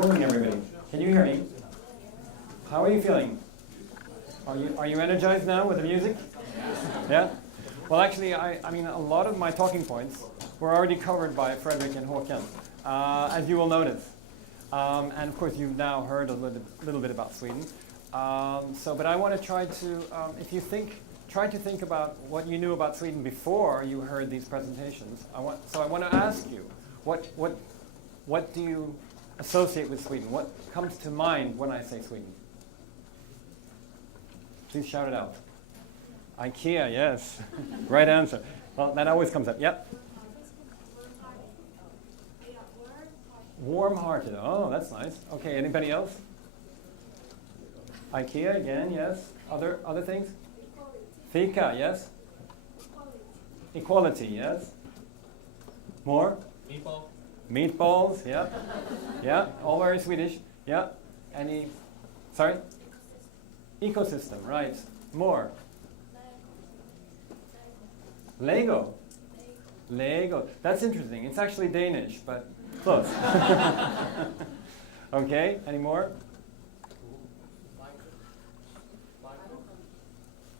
morning, everybody. Can you hear me? How are you feeling? Are you energized now with the music? Yeah? Well, actually, I mean, a lot of my talking points were already covered by Frederick and Håkan, as you will notice. And of course, you've now heard a little bit about Sweden. But I want to try to, try to think about what you knew about Sweden before you heard these presentations. I want to ask you, what do you associate with Sweden? What comes to mind when I say Sweden? Please shout it out. IKEA, yes. Right answer. Well, that always comes up. Yep. Warm-hearted. Oh, that's nice. Okay, anybody else? IKEA again, yes. Other things? Fika, yes. Equality, yes. More? Meatballs, yeah. Yeah, all very Swedish. Yeah. Sorry? Ecosystem, right. More? Lego. That's interesting. It's actually Danish, but close. Okay, any more?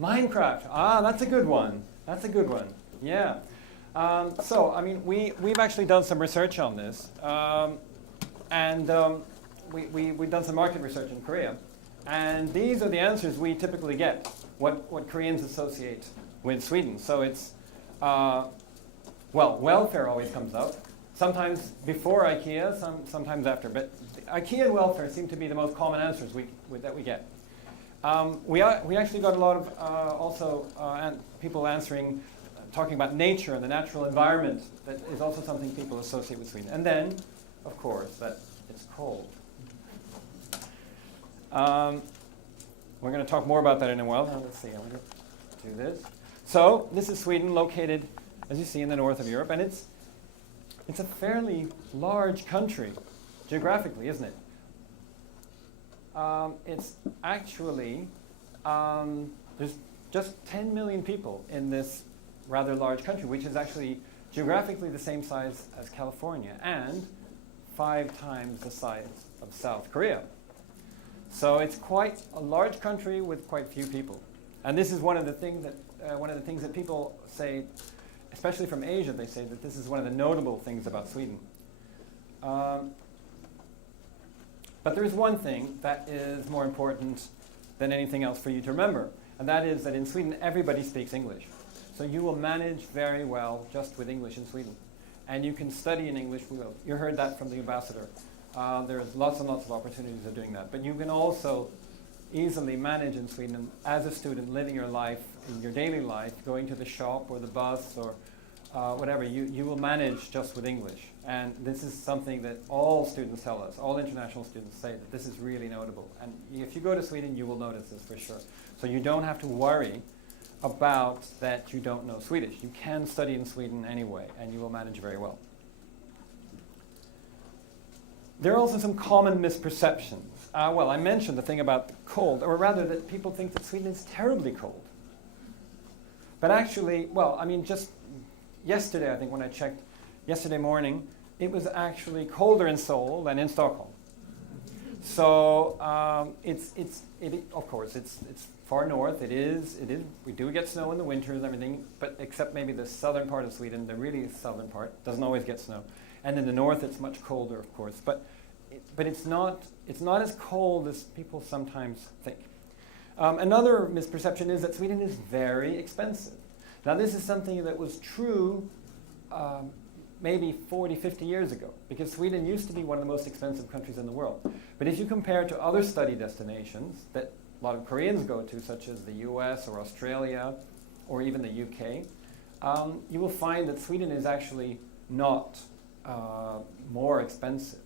Minecraft. Ah, that's a good one. Yeah. So, I mean, we've actually done some research on this, we've done some market research in Korea, and these are the answers we typically get. What Koreans associate with Sweden. So it's welfare always comes up. Sometimes before IKEA, sometimes after. But IKEA and welfare seem to be the most common answers that we get. We actually got a lot of people answering, talking about nature and the natural environment. That is also something people associate with Sweden. And then, of course, that it's cold. We're going to talk more about that in a while. Now, let's see. I'm going to do this. So this is Sweden, located, as you see, in the north of Europe, and it's a fairly large country, geographically, isn't it? It's actually, there's just 10 million people in this rather large country, which is actually geographically the same size as California and 5 times the size of South Korea. So it's quite a large country with quite few people. And this is one of the things that people say, especially from Asia, they say that this is one of the notable things about Sweden. But there's one thing that is more important than anything else for you to remember, and that is that in Sweden everybody speaks English. So you will manage very well just with English in Sweden. And you can study in English. You heard that from the ambassador. There's lots and lots of opportunities of doing that. But you can also easily manage in Sweden as a student, living your life, in your daily life, going to the shop or the bus or whatever, you will manage just with English. And this is something that all students tell us, all international students say that this is really notable. And if you go to Sweden, you will notice this for sure. So you don't have to worry about that you don't know Swedish. You can study in Sweden anyway, and you will manage very well. There are also some common misperceptions. I mentioned the thing about cold, or rather that people think that Sweden is terribly cold. But actually, just yesterday, I think when I checked, yesterday morning, it was actually colder in Seoul than in Stockholm. So of course, it's far north. It is. We do get snow in the winters and everything, but except maybe the southern part of Sweden, the really southern part, doesn't always get snow. And in the north, it's much colder, of course. But it's not as cold as people sometimes think. Another misperception is that Sweden is very expensive. Now, this is something that was true maybe 40, 50 years ago, because Sweden used to be one of the most expensive countries in the world. But if you compare to other study destinations that a lot of Koreans go to, such as the US or Australia or even the UK, you will find that Sweden is actually not more expensive.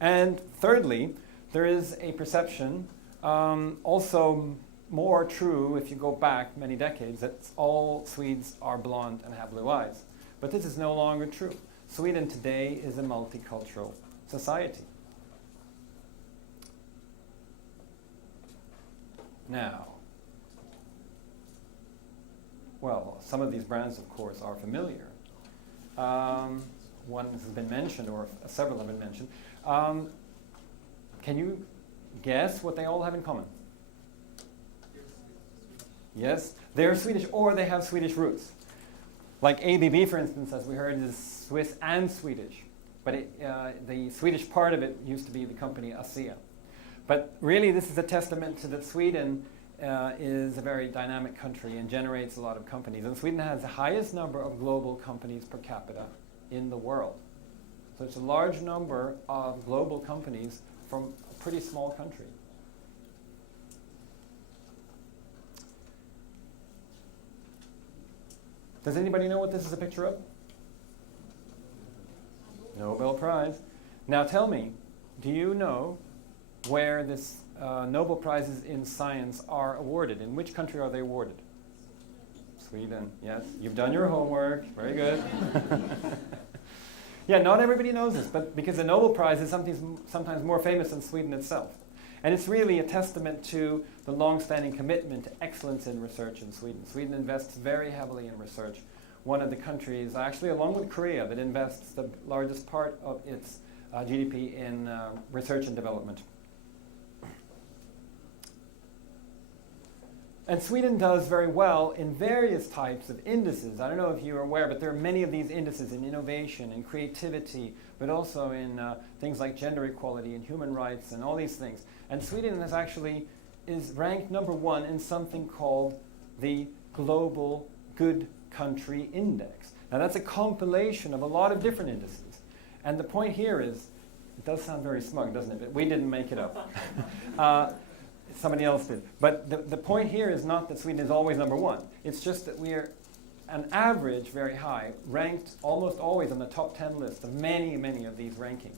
And thirdly, there is a perception, also more true if you go back many decades, that all Swedes are blonde and have blue eyes. But this is no longer true. Sweden today is a multicultural society. Now, some of these brands, of course, are familiar. one has been mentioned, or several have been mentioned. Can you guess what they all have in common? Yes, they're Swedish, or they have Swedish roots. Like ABB, for instance, as we heard, is Swiss and Swedish. But the Swedish part of it used to be the company ASEA. But really, this is a testament to that Sweden is a very dynamic country and generates a lot of companies. And Sweden has the highest number of global companies per capita in the world. So it's a large number of global companies from a pretty small country. Does anybody know what this is a picture of? Nobel Prize. Now tell me, do you know where this Nobel Prizes in science are awarded? In which country are they awarded? Sweden, yes. You've done your homework. Very good. Yeah, not everybody knows this, but because the Nobel Prize is sometimes more famous than Sweden itself. And it's really a testament to the long-standing commitment to excellence in research in Sweden. Sweden invests very heavily in research. One of the countries, actually along with Korea, that invests the largest part of its GDP in research and development. And Sweden does very well in various types of indices. I don't know if you're aware, but there are many of these indices in innovation and creativity, but also in things like gender equality and human rights and all these things. And Sweden is ranked number 1 in something called the Global Good Country Index. Now that's a compilation of a lot of different indices. And the point here is, it does sound very smug, doesn't it? But we didn't make it up. Somebody else did. But the point here is not that Sweden is always number 1. It's just that we are, on average, very high, ranked almost always on the top 10 list of many, many of these rankings.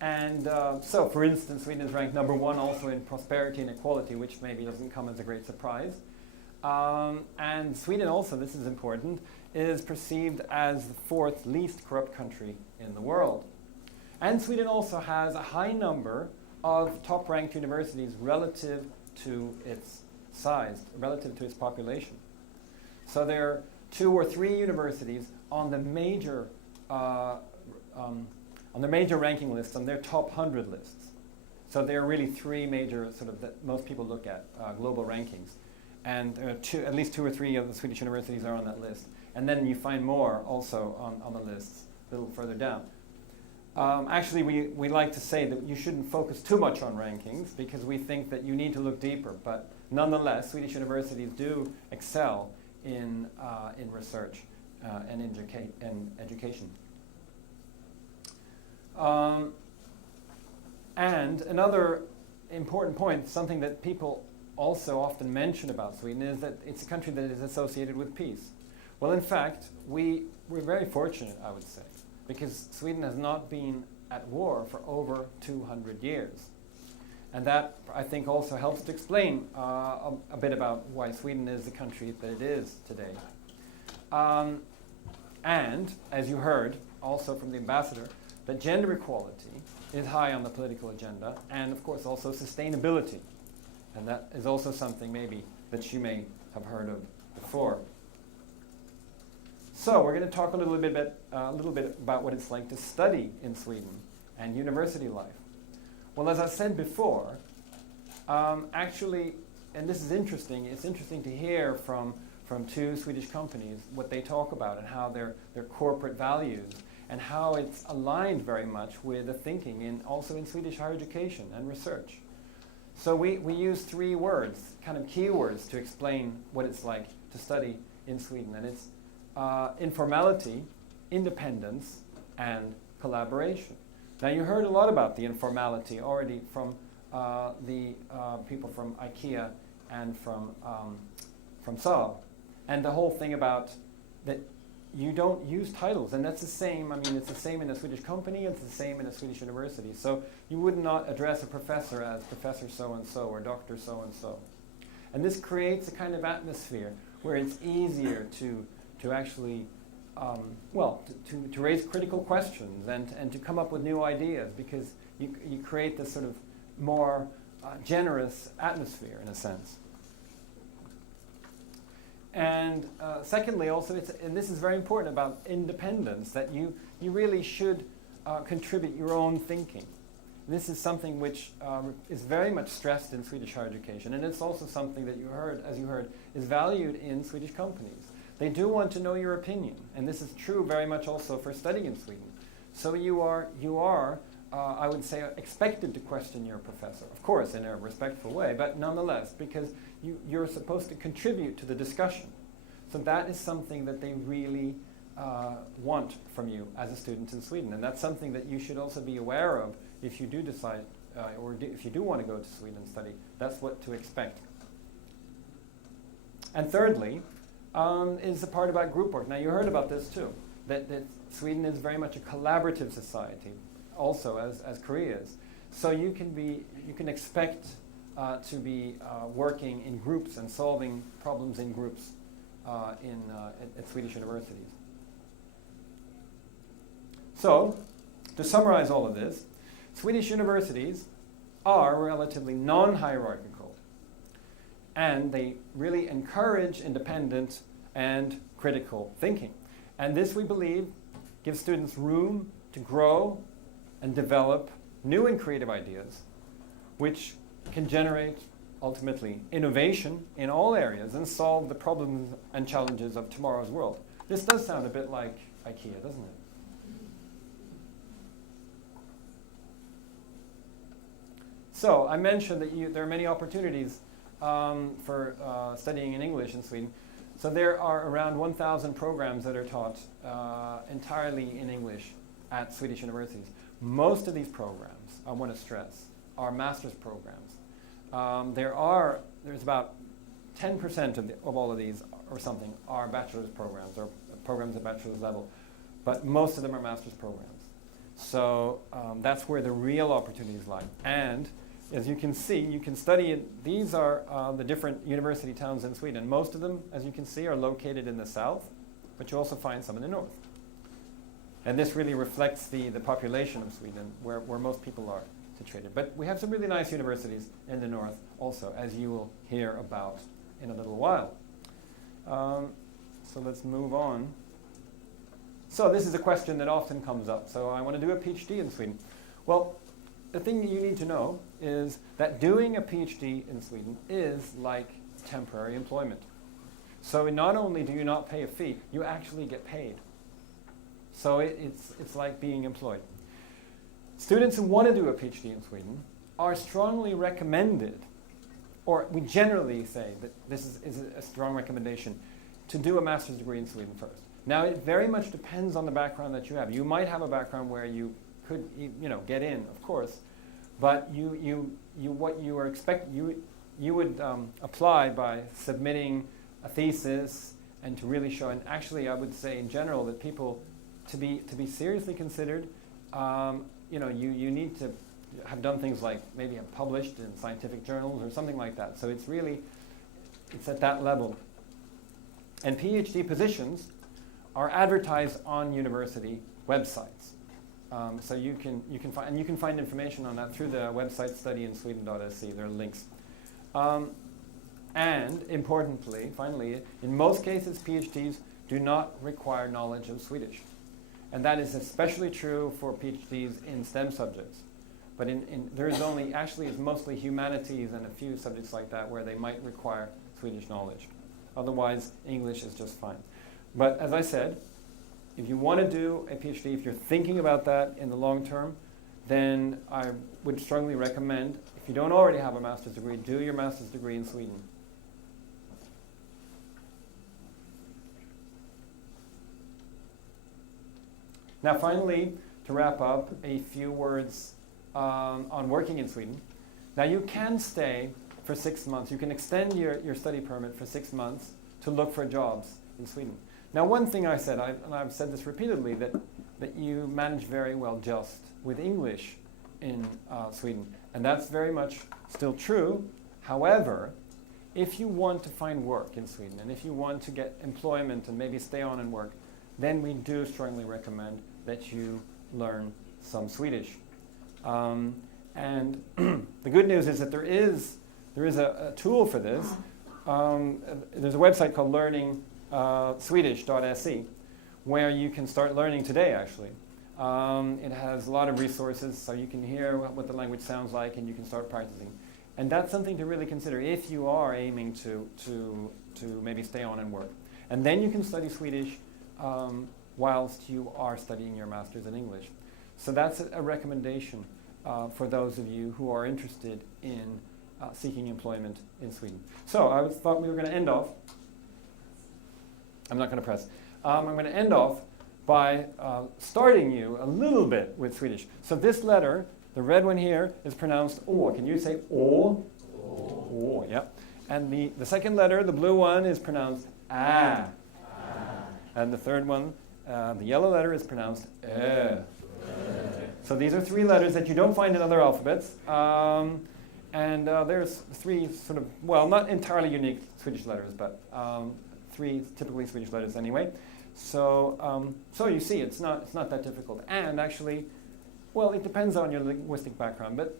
And so, for instance, Sweden is ranked number 1 also in prosperity and equality, which maybe doesn't come as a great surprise. And Sweden also, this is important, is perceived as the 4th least corrupt country in the world. And Sweden also has a high number of top-ranked universities relative to its size, relative to its population. So there are 2 or 3 universities on the major ranking lists, on their top 100 lists. So there are really 3 major sort of that most people look at global rankings, and at least 2 or 3 of the Swedish universities are on that list. And then you find more also on the lists a little further down. Actually, we like to say that you shouldn't focus too much on rankings because we think that you need to look deeper. But nonetheless, Swedish universities do excel in research and education. And another important point, something that people also often mention about Sweden, is that it's a country that is associated with peace. Well, in fact, we're very fortunate, I would say, because Sweden has not been at war for over 200 years. And that, I think, also helps to explain a bit about why Sweden is the country that it is today. And, as you heard also from the ambassador, that gender equality is high on the political agenda, and of course also sustainability. And that is also something maybe that you may have heard of before. So we're going to talk a little bit about what it's like to study in Sweden and university life. Well, as I said before, actually, and this is interesting, it's interesting to hear from 2 Swedish companies what they talk about and how their corporate values and how it's aligned very much with the thinking also in Swedish higher education and research. So we use 3 words, kind of keywords, to explain what it's like to study in Sweden. And it's informality, independence, and collaboration. Now, you heard a lot about the informality already from the people from IKEA and from Saab, and the whole thing about that you don't use titles, and that's the same. I mean, it's the same in a Swedish company, it's the same in a Swedish university. So you would not address a professor as Professor so-and-so or Dr. so-and-so. And this creates a kind of atmosphere where it's easier to actually, to raise critical questions and to come up with new ideas, because you create this sort of more generous atmosphere, in a sense. And secondly, also, and this is very important about independence, that you really should contribute your own thinking. This is something which is very much stressed in Swedish higher education, and it's also something that as you heard, is valued in Swedish companies. They do want to know your opinion, and this is true very much also for studying in Sweden. So you are, I would say, expected to question your professor, of course, in a respectful way, but nonetheless, because you're supposed to contribute to the discussion. So that is something that they really want from you as a student in Sweden, and that's something that you should also be aware of if you do decide, if you do want to go to Sweden and study. That's what to expect. And thirdly, is the part about group work. Now you heard about this too, that Sweden is very much a collaborative society, also as Korea is. So you can expect to be working in groups and solving problems in groups at Swedish universities. So, to summarize all of this, Swedish universities are relatively non-hierarchical, and they really encourage independent and critical thinking. And this, we believe, gives students room to grow and develop new and creative ideas, which can generate, ultimately, innovation in all areas and solve the problems and challenges of tomorrow's world. This does sound a bit like IKEA, doesn't it? So I mentioned that there are many opportunities for studying in English in Sweden. So there are around 1,000 programs that are taught entirely in English at Swedish universities. Most of these programs, I want to stress, are master's programs. There's about 10% of all of these or something are bachelor's programs or programs at bachelor's level, but most of them are master's programs. So that's where the real opportunities lie. And as you can see, you can study these are the different university towns in Sweden. Most of them, as you can see, are located in the south, but you also find some in the north. And this really reflects the population of Sweden, where most people are situated. But we have some really nice universities in the north also, as you will hear about in a little while. So let's move on. So this is a question that often comes up. So I want to do a PhD in Sweden. Well, the thing that you need to know is that doing a PhD in Sweden is like temporary employment. So not only do you not pay a fee, you actually get paid. So it's like being employed. Students who want to do a PhD in Sweden are strongly recommended, or we generally say that this is a strong recommendation, to do a master's degree in Sweden first. Now it very much depends on the background that you have. You might have a background where you could get in, of course, but you would apply by submitting a thesis and to really show. And actually, I would say in general that people to be seriously considered, you need to have done things like maybe have published in scientific journals or something like that. So it's at that level. And PhD positions are advertised on university websites. So you can find information on that through the website stödiinsweden.se. There are links. And importantly, finally, in most cases, PhDs do not require knowledge of Swedish. And that is especially true for PhDs in STEM subjects. But there is only, actually it's mostly humanities and a few subjects like that where they might require Swedish knowledge. Otherwise, English is just fine. But as I said, if you want to do a PhD, if you're thinking about that in the long term, then I would strongly recommend, if you don't already have a master's degree, do your master's degree in Sweden. Now finally, to wrap up, a few words on working in Sweden. Now you can stay for 6 months. You can extend your study permit for 6 months to look for jobs in Sweden. Now one thing I said, and I've said this repeatedly, that you manage very well just with English in Sweden. And that's very much still true. However, if you want to find work in Sweden, and if you want to get employment and maybe stay on and work, then we do strongly recommend that you learn some Swedish. And the good news is that there is a tool for this. there's a website called learningswedish.se where you can start learning today, actually. It has a lot of resources, so you can hear what the language sounds like and you can start practicing. And that's something to really consider if you are aiming to maybe stay on and work. And then you can study Swedish whilst you are studying your master's in English. So that's a recommendation for those of you who are interested in seeking employment in Sweden. So I thought we were going to end off. I'm not going to press. I'm going to end off by starting you a little bit with Swedish. So this letter, the red one here, is pronounced O. Can you say O? O, yeah. And the second letter, the blue one, is pronounced A. And the third one, the yellow letter, is pronounced Ö. So these are three letters that you don't find in other alphabets. And there's three sort of, well, not entirely unique Swedish letters, but three typically Swedish letters anyway. So so you see, it's not that difficult. And actually, well, it depends on your linguistic background. But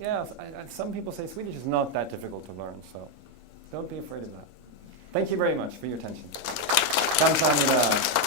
yeah, some people say Swedish is not that difficult to learn. So don't be afraid of that. Thank you very much for your attention. 감사합니다.